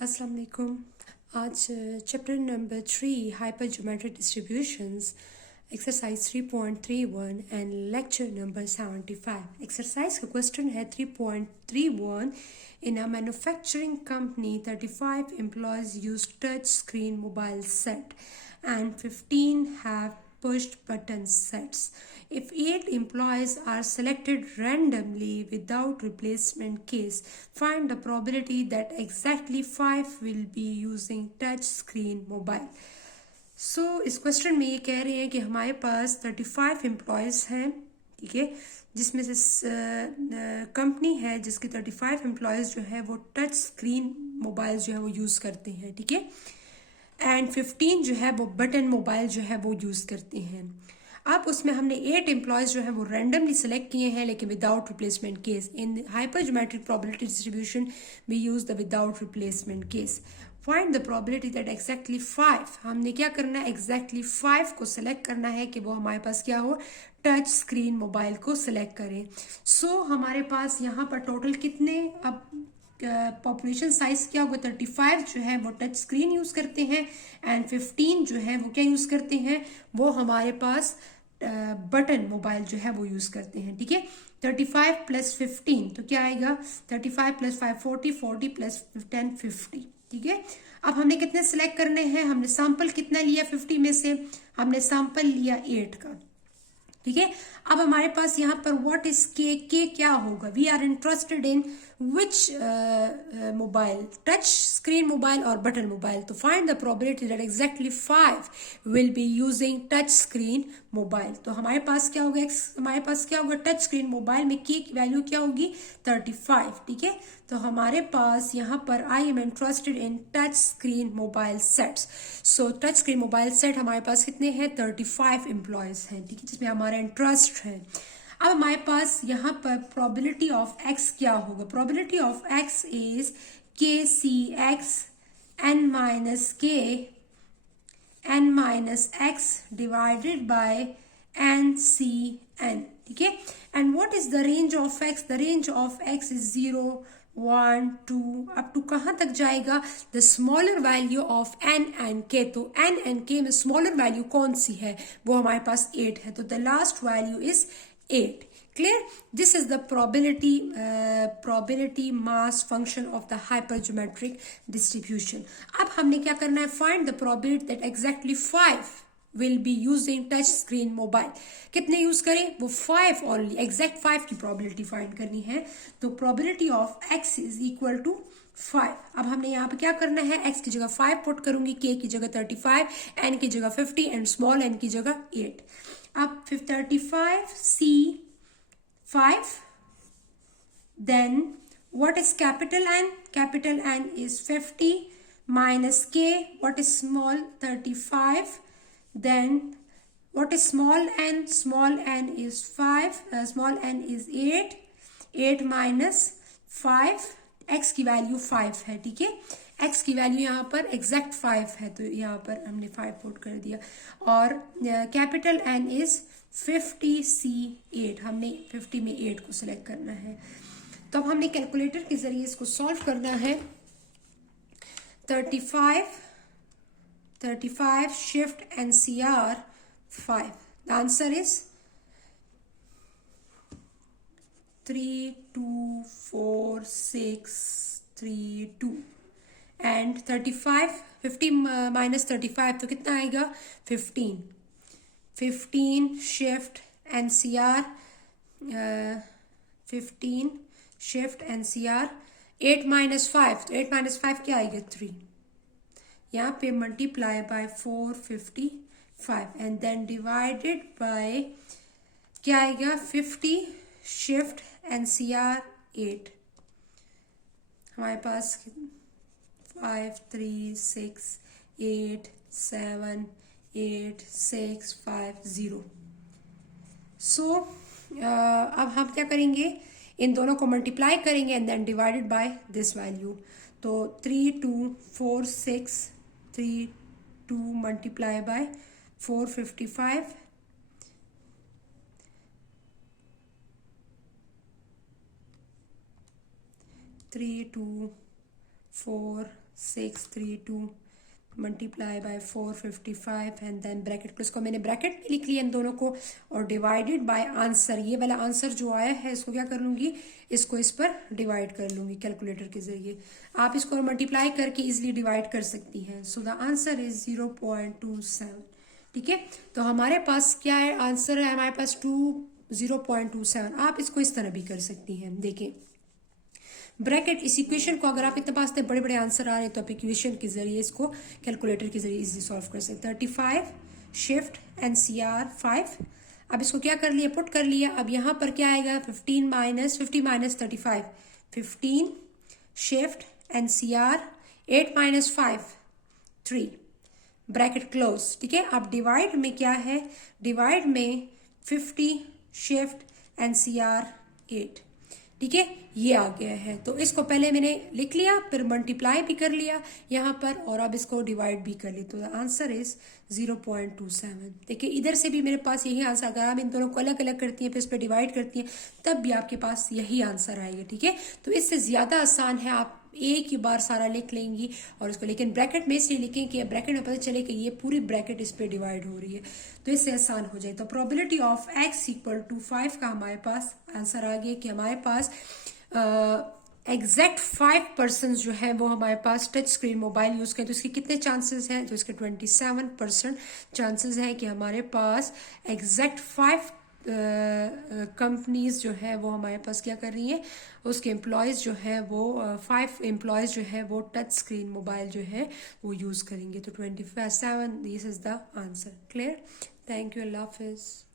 अस्सलाम वालेकुम। आज chapter number 3 hypergeometric distributions exercise 3.31 and lecture number 75। Exercise का क्वेश्चन है 3.31। In a manufacturing company 35 employees use touch screen mobile set and 15 have pushed button sets. If 8 employees are selected randomly without replacement case, find the probability that exactly 5 will be using touch screen mobile. So इस question में ये कह रहे हैं कि हमारे पास 35 employees हैं, ठीक है, जिसमें से कंपनी है जिसके 35 एम्प्लॉयज़ जो है वो टच स्क्रीन मोबाइल जो है वो यूज़ करते हैं, ठीक है, एंड 15 जो है वो बटन मोबाइल जो है वो यूज़ करते हैं। अब उसमें हमने 8 एम्प्लॉयज़ जो है वो रैंडमली सेलेक्ट किए हैं लेकिन without replacement case. In hypergeometric probability distribution we use the without replacement case. Find the probability that exactly 5, हमने क्या करना है, एग्जैक्टली 5 को सिलेक्ट करना है कि वो हमारे पास क्या हो, टच स्क्रीन मोबाइल को सिलेक्ट करें। सो हमारे पास यहाँ पर टोटल कितने, अब पॉपुलेशन साइज क्या होगा, 35 जो है वो टच स्क्रीन यूज करते हैं एंड 15 जो है वो क्या यूज करते हैं, वो हमारे पास बटन मोबाइल जो है वो यूज करते हैं, ठीक है। 35 प्लस 15 तो क्या आएगा, 35 प्लस 5 40, 40 प्लस 10 50, ठीक है। अब हमने कितने सिलेक्ट करने हैं, हमने सैंपल कितना लिया 50 में से, हमने सैंपल लिया 8 का, ठीक है। अब हमारे पास यहाँ पर व्हाट इज के क्या होगा, we are interested in which mobile, touch screen mobile और बटन मोबाइल। तो find the probability that exactly 5 will be using touch screen mobile. तो हमारे पास क्या होगा, हमारे पास क्या होगा, टच स्क्रीन मोबाइल में के की वैल्यू क्या होगी, 35, ठीक है। तो हमारे पास यहाँ पर I am interested in touch screen mobile sets. So touch screen mobile set हमारे पास कितने हैं, 35 एम्प्लॉयज हैं, ठीक है, जिसमें हमारा इंटरेस्ट है। अब हमारे पास यहाँ पर प्रोबेबिलिटी ऑफ एक्स क्या होगा, probability of x is k C x n minus k n minus x divided by n C n, ठीक है। And what is the range of x, the range of x is 0 1 2 up to कहाँ तक जाएगा, the smaller value of n and k. तो N and के में smaller value कौन सी है, वो हमारे पास 8 है, तो the last value is 8। Clear? This is the probability mass function of the hypergeometric distribution. अब हमने क्या करना है, find the probability that exactly 5 will be using touch screen mobile. कितने यूज करें, वो 5 only, exact 5 की probability find करनी है। तो probability of x is equal to 5। अब हमने यहाँ पे क्या करना है, x की जगह 5 पुट करूंगी, k की जगह 35, n की जगह 50 एंड स्मॉल n की जगह 8। अब 35 c 5, then what is capital N, capital N is 50 minus k, what is small 35, then what is small n is 5, small n is 8, 8 minus 5, x की value 5 है, ठीक है, x की वैल्यू यहाँ पर एग्जैक्ट 5 है, तो यहाँ पर हमने 5 पुट कर दिया। और कैपिटल N इज 50 C 8, हमने 50 में 8 को सिलेक्ट करना है। तो अब हमने कैलकुलेटर के जरिए इसको सॉल्व करना है। 35 shift NCR 5, the answer is 3 2 4 6 3 2 and 35 50 minus 35 तो कितना आएगा, 15 shift NCR 15 shift NCR 8 minus 5, तो 8 माइनस 5 क्या आएगा, 3, यहाँ पे multiply by 455 and then divided by क्या आएगा, 50 शिफ्ट NCR 8, हमारे पास 5 3 6 8 7 8 6 5 0। सो अब हम क्या करेंगे, इन दोनों को मल्टीप्लाई करेंगे and then divided by this value. तो 3 2 4 6 3 2 multiply by 455 3 2 4 632 multiply by 455 and then bracket close को मैंने ब्रैकेट में लिख लिया इन दोनों को और डिवाइडेड बाय आंसर, ये वाला आंसर जो आया है इसको क्या कर लूंगी, इसको इस पर डिवाइड कर लूंगी कैलकुलेटर के जरिए। आप इसको मल्टीप्लाई करके इजिली डिवाइड कर सकती हैं। So the answer is 0.27। ठीक है, तो हमारे पास क्या है, आंसर है हमारे पास 0.27। आप इसको इस तरह भी कर सकती हैं। देखिए ब्रैकेट, इस इक्वेशन को अगर आप इतने पास इतने बड़े बड़े आंसर आ रहे हैं तो आप इक्वेशन के जरिए इसको कैलकुलेटर के जरिए इजी सॉल्व कर सकते हैं। 35 शिफ्ट NCR 5। अब इसको क्या कर लिया, पुट कर लिया। अब यहाँ पर क्या आएगा, 50 minus 35, 15 shift NCR 8 minus 5 3 bracket close. ठीक है, अब डिवाइड में क्या है, डिवाइड में 50 शिफ्ट NCR 8। ठीक है, ये आ गया है। तो इसको पहले मैंने लिख लिया, फिर मल्टीप्लाई भी कर लिया यहाँ पर, और अब इसको डिवाइड भी कर लिया। तो आंसर इज 0.27। देखिए इधर से भी मेरे पास यही आंसर, अगर आप इन दोनों को अलग अलग करती हैं फिर इस पर डिवाइड करती हैं तब भी आपके पास यही आंसर आएगा। ठीक है, तो इससे ज़्यादा आसान है, आप एक ही बार सारा लिख लेंगी और इसको, लेकिन ब्रैकेट में इसलिए लिखें कि ब्रैकेट में पता चले कि ये पूरी ब्रैकेट इस पे डिवाइड हो रही है, तो इससे आसान हो जाए। तो probability of x equal to 5 का हमारे पास आंसर आ गया कि हमारे पास एग्जैक्ट 5% जो है वो हमारे पास टच स्क्रीन मोबाइल यूज करें। तो इसके कितने चांसेस हैं, तो इसके 27% चांसेस हैं कि हमारे पास एग्जैक्ट 5 कंपनीज जो है वो हमारे पास क्या कर रही है, उसके एम्प्लॉयज़ जो है वो 5 एम्प्लॉयज़ जो है वो टच स्क्रीन मोबाइल जो है वो यूज़ करेंगे। तो 27 this is the answer. Clear, thank you, अल्लाह हाफिज़।